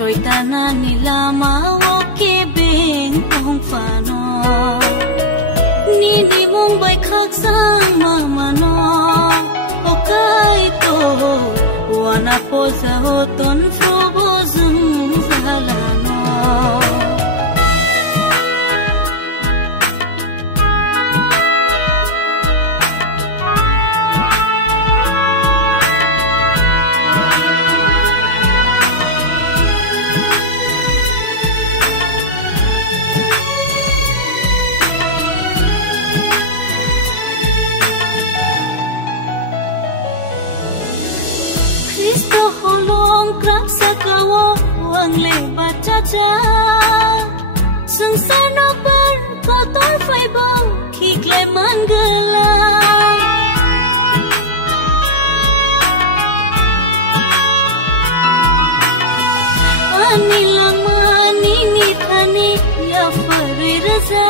trôi ta na ni la ma wo ke beng ong fa no ni mong bai khak sang ma no o kai to wana po za ho ton fro bo zum za la no Cristo holong krap sakawo wang le baca cha sung sano bar ko tor fai bang khi klai manggala ani lama ni thani ya fari raza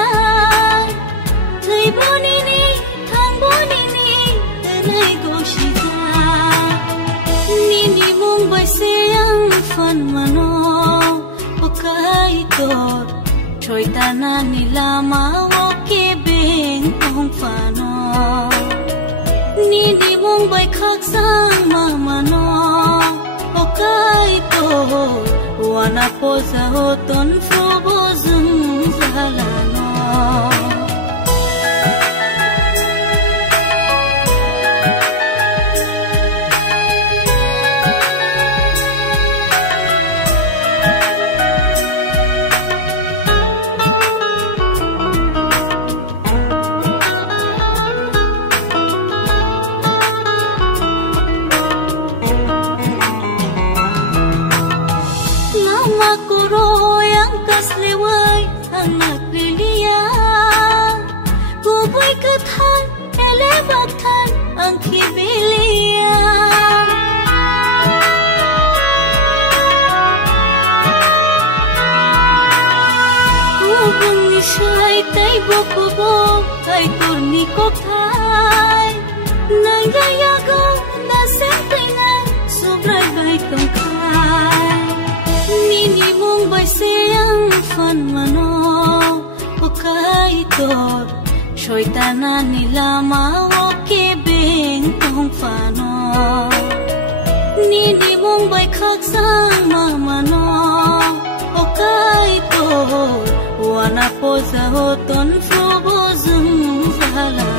thai boni ni thang boni ni tenai goshita ni mong bai se ang fan mano pakai tor trôi ta na ni la ma wo ke beng ong fa no ni mong bai khak sang ma no pakai tor wana po za ho ton fro bo zum za la no Shai tay boko bo tay turni ko thai nai ga ya go na sen tinga subrai bai tong khai ni mong bai se ang fan mano pakai tor trôi ta na ni la ma wo ke beng tong fa no ni mong bai khak sang ma no pakai tor wana po za ho ton fro bo zum za la